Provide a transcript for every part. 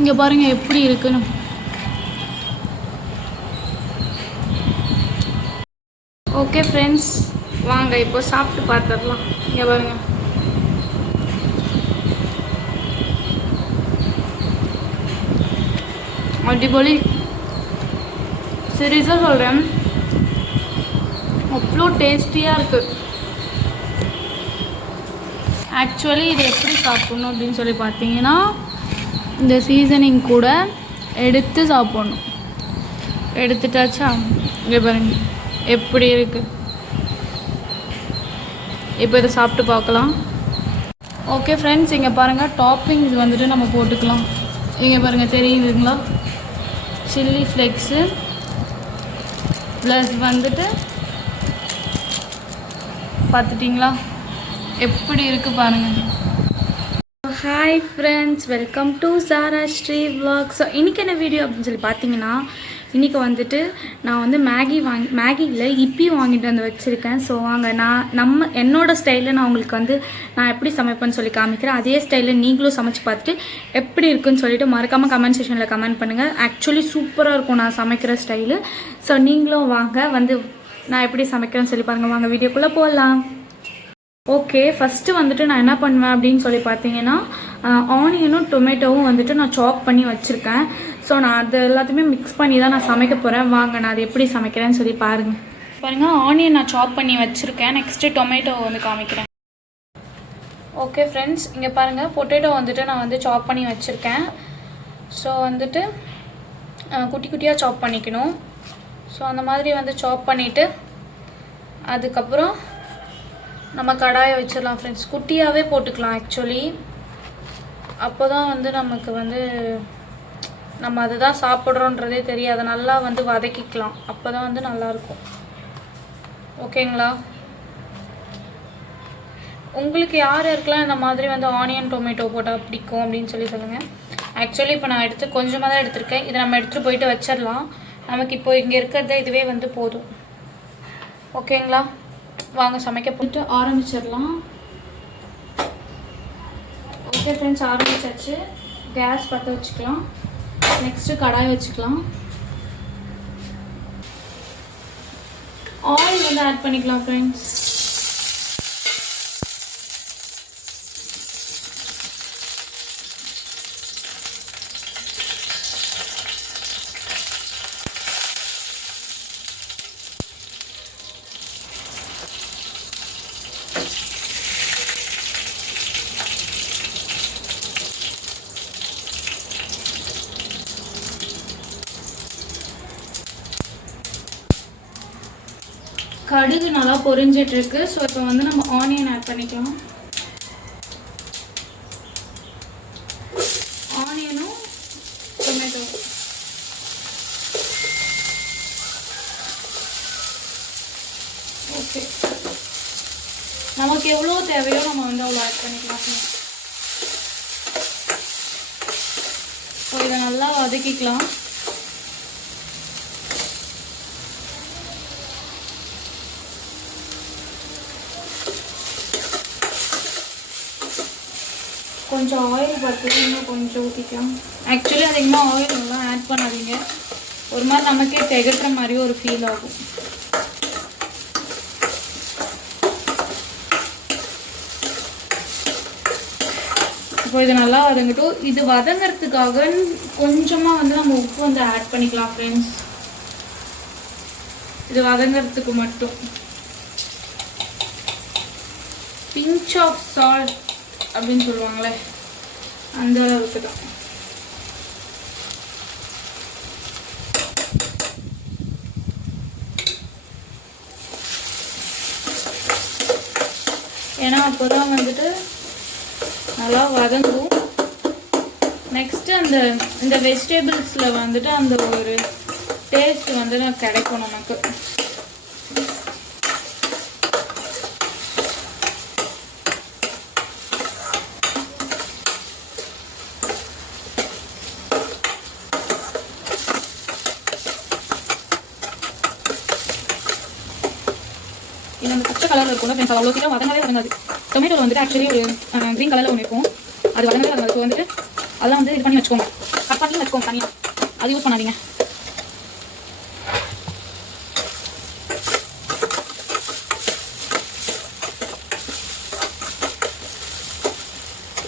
இங்கே பாருங்கள் எப்படி இருக்குன்னு. ஓகே ஃப்ரெண்ட்ஸ், வாங்க இப்போ சாப்பிட்டு பார்த்துடலாம். இங்கே பாருங்கள், அடிப்பொலி. சீரியஸாக சொல்கிறேன், அவ்வளோ டேஸ்டியாக இருக்குது. ஆக்சுவலி இது எப்படி சாப்பிட்ணும் அப்படின்னு சொல்லி பார்த்தீங்கன்னா, இந்த சீசனிங் கூட எடுத்து சாப்பிட்ணும். எடுத்துட்டாச்சா? இங்கே பாருங்க எப்படி இருக்குது. இப்போ இதை சாப்பிட்டு பார்க்கலாம். ஓகே ஃப்ரெண்ட்ஸ், இங்கே பாருங்கள் டாப்பிங்ஸ் வந்துட்டு நம்ம போட்டுக்கலாம். இங்கே பாருங்கள் தெரியுதுங்களா, சில்லி ஃப்ளேக்ஸு ப்ளஸ் வந்துட்டு பார்த்துட்டிங்களா எப்படி இருக்குது பாருங்கள். Hi friends, welcome to Sara Sri vlog. So இன்றைக்கி என்ன வீடியோ அப்படின்னு சொல்லி பார்த்தீங்கன்னா, இன்றைக்கி வந்துட்டு நான் வந்து மேகியில் இப்பி வாங்கிட்டு வந்து வச்சுருக்கேன். ஸோ வாங்க என்னோடய ஸ்டைலில் நான் உங்களுக்கு வந்து நான் எப்படி சமைப்பேன்னு சொல்லி காமிக்கிறேன். அதே ஸ்டைலில் நீங்களும் சமைச்சு பார்த்துட்டு எப்படி இருக்குன்னு சொல்லிட்டு மறக்காமல் கமெண்ட் செக்ஷனில் கமெண்ட் பண்ணுங்கள். ஆக்சுவலி சூப்பராக இருக்கும் நான் சமைக்கிற ஸ்டைலு. ஸோ நீங்களும் வாங்க வந்து நான் எப்படி சமைக்கிறேன்னு சொல்லி பாருங்கள். வாங்க வீடியோக்குள்ளே போகலாம். ஓகே, ஃபஸ்ட்டு வந்துட்டு நான் என்ன பண்ணுவேன் அப்படின்னு சொல்லி பார்த்தீங்கன்னா, ஆனியனும் டொமேட்டோவும் வந்துட்டு நான் சாப் பண்ணி வச்சுருக்கேன். ஸோ நான் அது எல்லாத்தையுமே மிக்ஸ் பண்ணி தான் நான் சமைக்க போகிறேன். வாங்க நான் அது எப்படி சமைக்கிறேன்னு சொல்லி பாருங்கள். ஆனியன் நான் சாப் பண்ணி வச்சுருக்கேன். நெக்ஸ்ட்டு டொமேட்டோவை வந்து காமிக்கிறேன். ஓகே ஃப்ரெண்ட்ஸ், இங்கே பாருங்கள் பொட்டேட்டோ வந்துட்டு நான் வந்து சாப் பண்ணி வச்சுருக்கேன். ஸோ வந்துட்டு குட்டி குட்டியாக சாப் பண்ணிக்கணும். ஸோ அந்த மாதிரி வந்து சாப் பண்ணிவிட்டு அதுக்கப்புறம் நம்ம கடாயை வச்சிடலாம் ஃப்ரெண்ட்ஸ். குட்டியாகவே போட்டுக்கலாம் ஆக்சுவலி. அப்போ தான் வந்து நமக்கு வந்து நம்ம அதுதான் சாப்பிட்றோன்றதே தெரியும். அதை நல்லா வந்து வதக்கிக்கலாம். அப்போ தான் வந்து நல்லாயிருக்கும். ஓகேங்களா? உங்களுக்கு யார் யாருக்கெல்லாம் இந்த மாதிரி வந்து ஆனியன் டொமேட்டோ போட்டால் பிடிக்கும் அப்படின்னு சொல்லி சொல்லுங்கள். ஆக்சுவலி இப்போ நான் கொஞ்சமாக தான் எடுத்திருக்கேன். இதை நம்ம எடுத்துகிட்டு போயிட்டு வச்சிடலாம். நமக்கு இப்போ இங்கே இருக்கிறத இதுவே வந்து போதும். ஓகேங்களா? வாங்க சமைக்க போட்டு ஆரம்பிச்சிடலாம். ஓகே ஃப்ரெண்ட்ஸ், ஆரம்பிச்சாச்சு. கேஸ் பற்ற வச்சுக்கலாம். நெக்ஸ்ட்டு கடாய் வச்சுக்கலாம். ஆயில் வந்து ஆட் பண்ணிக்கலாம் ஃப்ரெண்ட்ஸ். கடுகு நல்லா பொரிஞ்சிட்ருக்கு. ஸோ இப்போ வந்து நம்ம ஆனியன் ஆட் பண்ணிக்கலாம். ஆனியனும் டொமேட்டோ. ஓகே, நமக்கு எவ்வளோ தேவையோ நம்ம வந்து அவ்வளோ ஆட் பண்ணிக்கலாம். ஸோ இதை நல்லா வதக்கிக்கலாம். கொஞ்சம் ஆயில் பார்த்து இன்னும் கொஞ்சம் ஊற்றிக்கலாம். ஆக்சுவலி அதிகமாக ஆயில் எல்லாம் ஆட் பண்ணாதீங்க. ஒரு மாதிரி நமக்கே திகட்டுற மாதிரி ஒரு ஃபீல் ஆகும். இப்போ இதை நல்லா வதங்கட்டும். இது வதங்கிறதுக்காக கொஞ்சமாக வந்து நம்ம உப்பு வந்து ஆட் பண்ணிக்கலாம் ஃப்ரெண்ட்ஸ். இது வதங்கிறதுக்கு மட்டும். பிஞ்ச் ஆஃப் சால்ட் அப்படின்னு சொல்லுவாங்களே, அந்த அளவுக்கு தான். ஏன்னா அப்போ தான் வந்துட்டு நல்லா வதங்கும். நெக்ஸ்ட்டு இந்த வெஜிடபிள்ஸில் வந்துட்டு அந்த ஒரு டேஸ்ட் வந்து கிடைக்கும் நமக்கு. இது அந்த பச்சை கலரில் இருக்கும் ஃப்ரெண்ட்ஸ். அவ்வளோ சீக்கிரம் வதங்கவே வதங்காது. டொமேட்டோ வந்துட்டு ஆக்சுவலி ஒரு க்ரீன் கலரில் ஒன்று இருக்கும். அது வதங்கவே வதங்காது. ஸோ வந்துட்டு அதெல்லாம் வந்து இது பண்ணி வச்சுக்கோங்க, கட் பண்ணி வச்சுக்கோங்க தனியாக, அது யூஸ் பண்ணாதீங்க.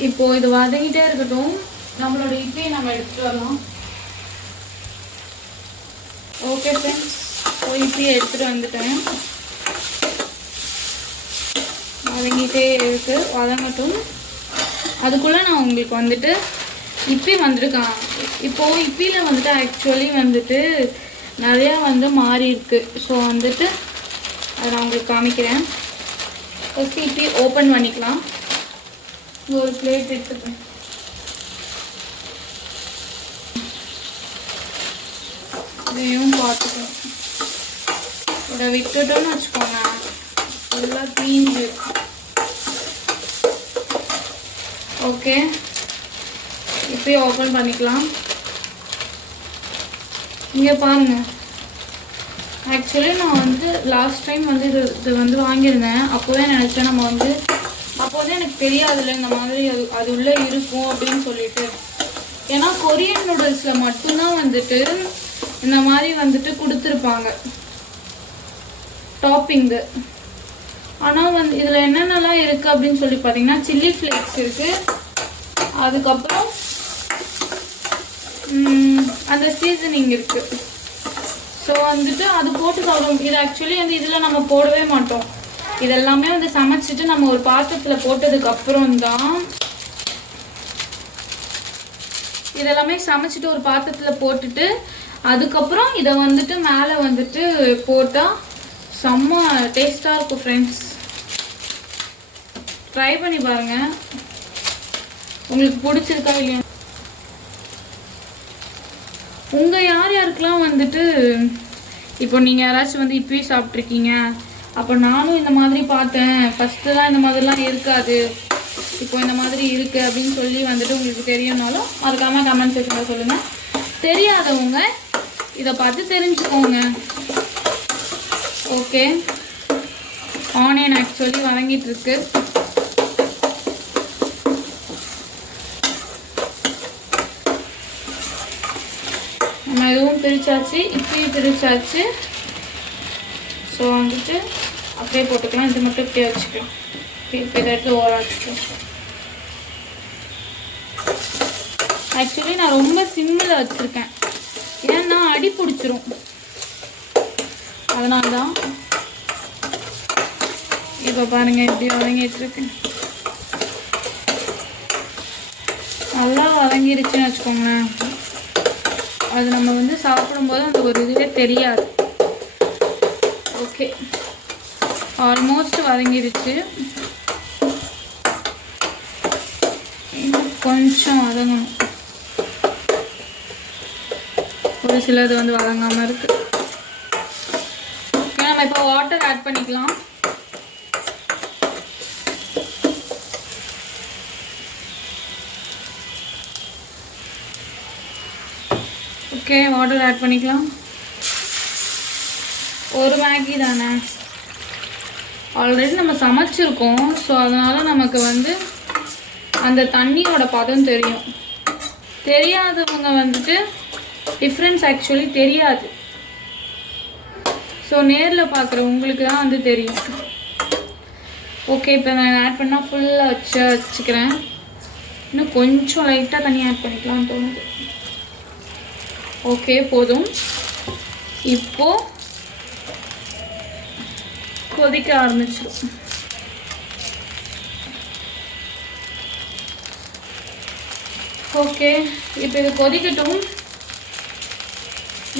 இப்போ இது வதங்கிட்டே இருக்கட்டும். நம்மளோட இட்லியை நம்ம எடுத்துட்டு வரலாம். ஓகே ஃப்ரெண்ட்ஸ், இட்லியை எடுத்துட்டு வந்துட்டேன். வதங்கிட்டே இருக்கு, வதங்கட்டும். அதுக்குள்ளே நான் உங்களுக்கு வந்துட்டு இப்பி வந்திருக்கான். இப்போது இப்பியில் வந்துட்டு ஆக்சுவலி வந்துட்டு நிறையா வந்து மாறி இருக்கு. ஸோ வந்துட்டு அதை நான் உங்களுக்கு காமிக்கிறேன். ஃபஸ்ட்டு இப்பி ஓப்பன் பண்ணிக்கலாம். ஒரு பிளேட் எடுத்துப்பேன். இதையும் பார்த்துக்கணும். இதை விட்டுட்டோன்னு வச்சுக்கோங்க, ஃபுல்லாக தீஞ்சு. ஓகே, இப்போயே ஓப்பன் பண்ணிக்கலாம். இங்கே பாருங்கள், ஆக்சுவலி நான் வந்து லாஸ்ட் டைம் வந்து இது வந்து வாங்கியிருந்தேன். அப்போவே நினச்சேன் நம்ம வந்து, அப்போதே எனக்கு தெரியாதுல்ல இந்த மாதிரி அது உள்ளே இருக்கும் அப்படின்னு சொல்லிட்டு. ஏன்னா கொரியன் நூடுல்ஸில் மட்டும்தான் வந்துட்டு இந்த மாதிரி வந்துட்டு கொடுத்துருப்பாங்க டாப்பிங்கு. ஆனால் வந்து இதில் என்னென்னலாம் இருக்குது அப்படின்னு சொல்லி பார்த்தீங்கன்னா, சில்லி ஃப்ளேக்ஸ் இருக்குது, அதுக்கப்புறம் அந்த சீசனிங் இருக்குது. ஸோ வந்துட்டு அது போட்டு சாப்பிடும். இது ஆக்சுவலி வந்து இதில் நம்ம போடவே மாட்டோம். இதெல்லாமே வந்து சமைச்சிட்டு நம்ம ஒரு பாத்திரத்தில் போட்டதுக்கப்புறம் தான், இதெல்லாமே சமைச்சிட்டு ஒரு பாத்திரத்தில் போட்டுட்டு அதுக்கப்புறம் இதை வந்துட்டு மேலே வந்துட்டு போட்டால் செம்ம டேஸ்ட்டாக இருக்கும் ஃப்ரெண்ட்ஸ். ட்ரை பண்ணி பாருங்கள், உங்களுக்கு பிடிச்சிருக்கா இல்லையா. உங்கள் யார் யாருக்கெல்லாம் வந்துட்டு இப்போ நீங்கள் யாராச்சும் வந்து இப்போயே சாப்பிட்ருக்கீங்க, அப்போ நானும் இந்த மாதிரி பார்த்தேன், ஃபஸ்ட்டு தான் இந்த மாதிரிலாம் இருக்காது, இப்போ இந்த மாதிரி இருக்குது அப்படின்னு சொல்லி வந்துட்டு உங்களுக்கு தெரியும்னாலும் மறக்காமல் கமெண்ட் செக்ஷனில் சொல்லுங்கள். தெரியாதவங்க இதை பார்த்து தெரிஞ்சுக்கோங்க. ஓகே, ஆனியன் ஆக்சுவலி வதங்கிட்டுருக்கு. நம்ம இதுவும் பிரித்தாச்சு, இப்படியும் பிரித்தாச்சு. ஸோ வந்துட்டு அப்படியே போட்டுக்கலாம். இது மட்டும் இப்படியே வச்சுக்கலாம். இப்போ இதை எடுத்து ஓராச்சுக்கலாம். ஆக்சுவலி நான் ரொம்ப சிம்மில் வச்சுருக்கேன், ஏன்னா அடி பிடிச்சிரும், அதனால தான். இப்போ பாருங்கள் எப்படி வதங்கிட்டுருக்கு. நல்லா வதங்கிருச்சுன்னு வச்சுக்கோங்களேன். அது நம்ம வந்து சாப்பிடும்போது அந்த ஒரு இதுவே தெரியாது. ஓகே, ஆல்மோஸ்ட் வதங்கிருச்சு. கொஞ்சம் வதங்கணும், ஒரு சிலது வந்து வதங்காமல் இருக்கு. ஓகே, நம்ம இப்போ வாட்டர் ஆட் பண்ணிக்கலாம். ஓகே, வாட்டர் ஆட் பண்ணிக்கலாம். ஒரு மேகி தானே, ஆல்ரெடி நம்ம சமைச்சிருக்கோம். ஸோ அதனால் நமக்கு வந்து அந்த தண்ணியோட பதம் தெரியும். தெரியாதவங்க வந்துட்டு டிஃப்ரென்ஸ் ஆக்சுவலி தெரியாது. ஸோ நேரில் பார்க்குற உங்களுக்கு தான் வந்து தெரியும். ஓகே, இப்போ நான் ஆட் பண்ணால் ஃபுல்லாக வச்சுக்கிறேன். இன்னும் கொஞ்சம் லைட்டாக தண்ணி ஆட் பண்ணிக்கலாம்னு தோணுது. ஓகே, போதும். இப்போது கொதிக்க ஆரம்பிச்சிடும். ஓகே, இப்போ இது கொதிக்கட்டும்.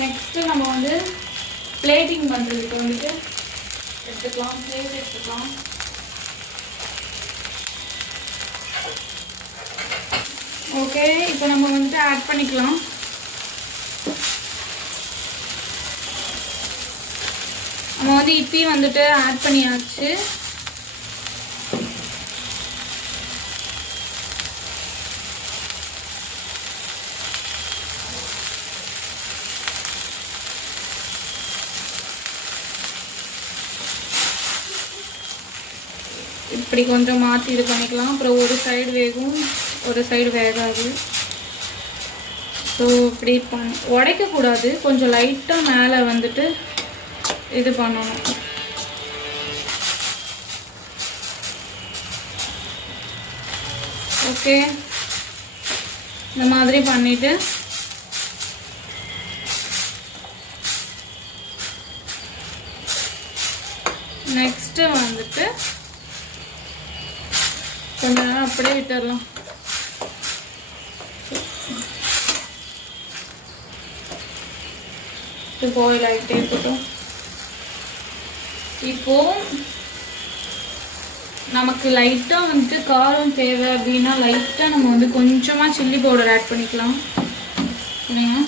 நெக்ஸ்ட்டு நம்ம வந்து பிளேட்டிங் பண்ணுறதுக்கு வந்துட்டு எடுத்துக்கலாம், பிளேட் எடுத்துக்கலாம். ஓகே, இப்போ நம்ம வந்துட்டு ஆட் பண்ணிக்கலாம். நம்ம வந்து இப்பி வந்துட்டு ஆட் பண்ணியாச்சு. இப்படி கொஞ்சம் மாற்றி இது பண்ணிக்கலாம். அப்புறம் ஒரு சைடு வேகும், ஒரு சைடு வேகாது. ஸோ இப்படி உடைக்கக்கூடாது, கொஞ்சம் லைட்டாக மேலே வந்துட்டு இது பண்ணணும். ஓகே, இந்த மாதிரி பண்ணிவிட்டு நெக்ஸ்ட்டு வந்துட்டு கொஞ்ச நேரம் அப்படியே விட்டுடலாம். பாயில் ஆகிட்டே இருக்கட்டும். இப்போது நமக்கு லைட்டாக வந்துட்டு காரம் தேவை அப்படின்னா லைட்டாக நம்ம வந்து கொஞ்சமாக சில்லி பவுடர் ஆட் பண்ணிக்கலாம். சரிங்க,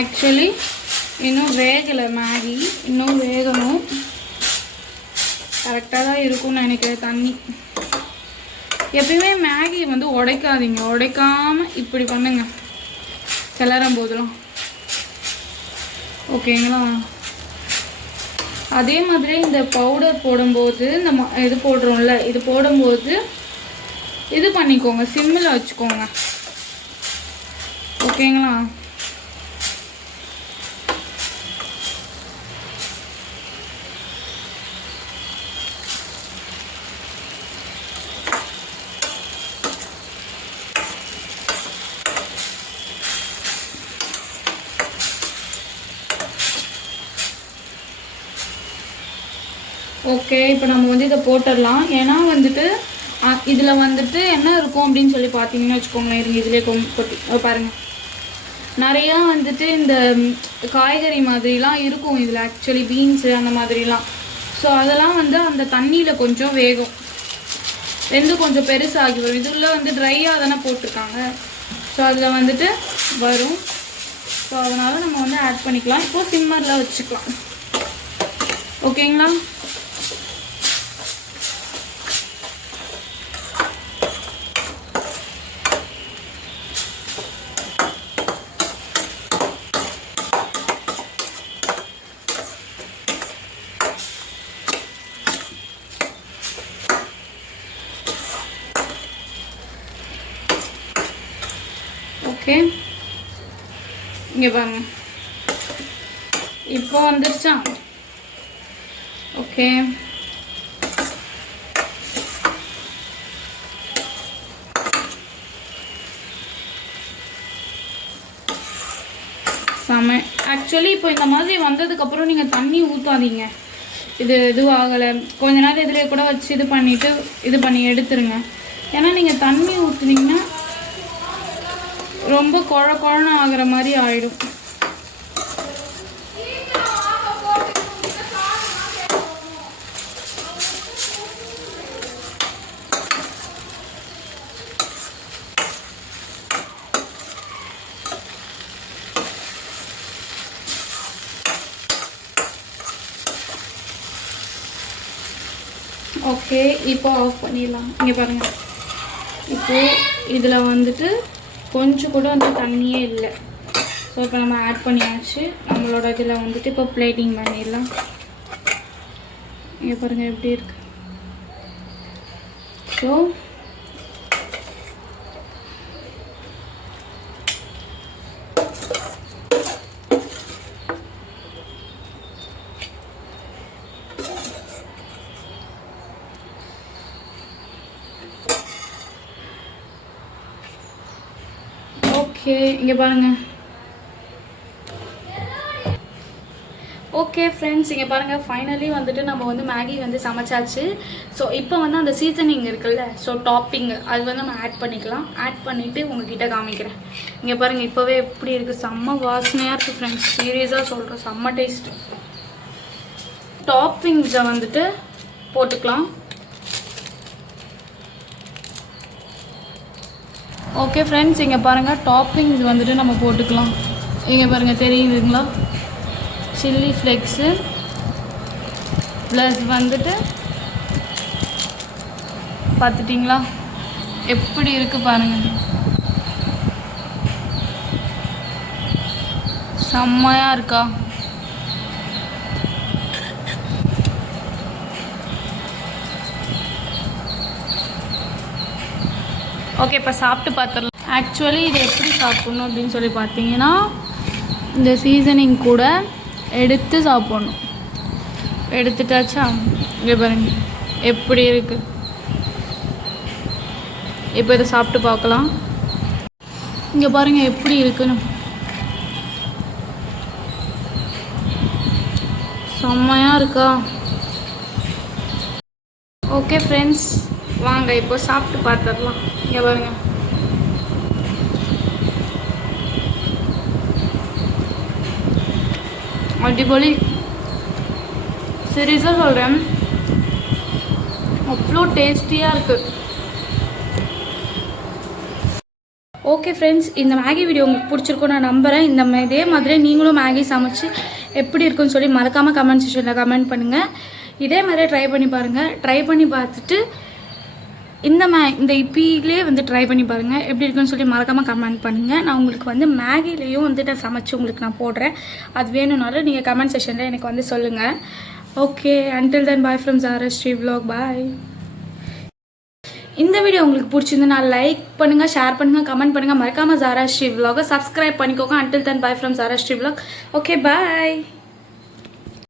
ஆக்சுவலி இன்னும் வேகலை மேகி, இன்னும் வேகணும். கரெக்டாக தான் இருக்கும்னு நினைக்கிறேன் தண்ணி. எப்பயுமே மேகி வந்து உடைக்காதீங்க, உடைக்காமல் இப்படி பண்ணுங்க கிளறும் போதெல்லாம். ஓகேங்களா? அதே மாதிரி இந்த பவுடர் போடும்போது நம்ம இது போடுறோம்ல, இது போடும்போது இது பண்ணிக்கோங்க, சிம்மில் வச்சுக்கோங்க. ஓகேங்களா? ஓகே, இப்போ நம்ம வந்து இதை போட்டுடலாம். ஏன்னா வந்துட்டு இதில் வந்துட்டு என்ன இருக்கும் அப்படின்னு சொல்லி பார்த்தீங்கன்னு வச்சுக்கோங்களேன். இருங்க, இதிலே கொட்டி பாருங்கள், நிறையா வந்துட்டு இந்த காய்கறி மாதிரிலாம் இருக்கும் இதில், ஆக்சுவலி பீன்ஸு அந்த மாதிரிலாம். ஸோ அதெல்லாம் வந்து அந்த தண்ணியில் கொஞ்சம் வேகும், ரெண்டும் கொஞ்சம் பெருசாகி வரும். இதில் வந்து ட்ரையாக தானே போட்டிருக்காங்க, ஸோ அதில் வந்துட்டு வரும். ஸோ அதனால் நம்ம வந்து ஆட் பண்ணிக்கலாம். இப்போது சிம்மரில் வச்சுக்கலாம். ஓகேங்களா? ஓகே, இங்கே பாருங்க, இப்போ வந்துருச்சா? ஓகே, செம. ஆக்சுவலி இப்போ இந்த மாதிரி வந்ததுக்கப்புறம் நீங்கள் தண்ணி ஊற்றாதீங்க. இதுவாகலை, கொஞ்ச நேரம் இதிலே கூட வச்சு இது பண்ணிவிட்டு இது பண்ணி எடுத்துருங்க. ஏன்னா நீங்கள் தண்ணி ஊற்றுனீங்கன்னா ரொம்ப குழன்னு ஆகிற மாதிரி ஆகிடும். ஓகே, இப்போ ஆஃப் பண்ணிடலாம். இங்கே பாருங்கள், இப்போது இதில் வந்துட்டு கொஞ்சம் கூட வந்து தண்ணியே இல்லை. ஸோ இப்போ நம்ம ஆட் பண்ணியாச்சு. நம்மளோட இதில் வந்துட்டு இப்போ பிளேட்டிங் பண்ணிடலாம். இங்கே பாருங்கள் எப்படி இருக்கு. ஸோ ஓகே, இங்கே பாருங்கள். ஓகே ஃப்ரெண்ட்ஸ், இங்கே பாருங்கள், ஃபைனலி வந்துட்டு நம்ம வந்து மேகி வந்து சமைச்சாச்சு. ஸோ இப்போ வந்து அந்த சீசனிங் இருக்குல்ல, ஸோ டாப்பிங் அது வந்து நம்ம ஆட் பண்ணிக்கலாம். ஆட் பண்ணிவிட்டு உங்கள்கிட்ட காமிக்கிறேன். இங்கே பாருங்கள், இப்போவே எப்படி இருக்குது, செம்ம வாசனையாக இருக்குது ஃப்ரெண்ட்ஸ். சீரியஸாக சொல்கிறேன், செம்ம டேஸ்ட்டு. டாப்பிங்ஸை வந்துட்டு போட்டுக்கலாம். ஓகே ஃப்ரெண்ட்ஸ், இங்கே பாருங்கள் டாப்பிங்ஸ் வந்துட்டு நம்ம போட்டுக்கலாம். இங்கே பாருங்கள் தெரியுதுங்களா, சில்லி ஃப்ளெக்ஸு ப்ளஸ் வந்துட்டு பார்த்துட்டிங்களா எப்படி இருக்குது பாருங்கள், செம்மையாக இருக்கா. ஓகே, இப்போ சாப்பிட்டு பார்த்துடலாம். ஆக்சுவலி இது எப்படி சாப்பிட்ணும் அப்படின்னு சொல்லி பார்த்தீங்கன்னா, இந்த சீசனிங் கூட எடுத்து சாப்பிட்ணும். எடுத்துட்டாச்சா, இங்கே பாருங்க எப்படி இருக்குது. இப்போ இதை சாப்பிட்டு பார்க்கலாம். இங்கே பாருங்கள் எப்படி இருக்குன்னு, செம்மையாக இருக்கா. ஓகே ஃப்ரெண்ட்ஸ், வாங்க இப்போ சாப்பிட்டு பார்த்துடலாம். இங்கே பாருங்க, அடிப்பொலி. சீரியஸாக சொல்கிறேன், அவ்வளோ டேஸ்டியாக இருக்குது. ஓகே ஃப்ரெண்ட்ஸ், இந்த மேகி வீடியோ உங்களுக்கு பிடிச்சிருக்கும் நான் நம்புகிறேன். இதே மாதிரி நீங்களும் மேகி சமைச்சு எப்படி இருக்குன்னு சொல்லி மறக்காமல் கமெண்ட் செக்ஷனில் கமெண்ட் பண்ணுங்கள். இதே மாதிரியே ட்ரை பண்ணி பாருங்கள். ட்ரை பண்ணி பார்த்துட்டு இந்த இப்பிலே வந்து ட்ரை பண்ணி பாருங்கள், எப்படி இருக்குன்னு சொல்லி மறக்காமல் கமெண்ட் பண்ணுங்கள். நான் உங்களுக்கு வந்து மேகிலேயும் வந்துட்டு சமைச்சு உங்களுக்கு நான் போடுறேன். அது வேணும்னாலும் நீங்கள் கமெண்ட் செக்ஷனில் எனக்கு வந்து சொல்லுங்கள். Okay, until then bye from Zarashri vlog. Bye. இந்த வீடியோ உங்களுக்கு பிடிச்சிருந்தா லைக் பண்ணுங்கள், ஷேர் பண்ணுங்கள், கமெண்ட் பண்ணுங்கள். மறக்காமல் Zarashri vlog சப்ஸ்கிரைப் பண்ணிக்கோங்க. until then bye from Zarashri vlog. Okay, bye.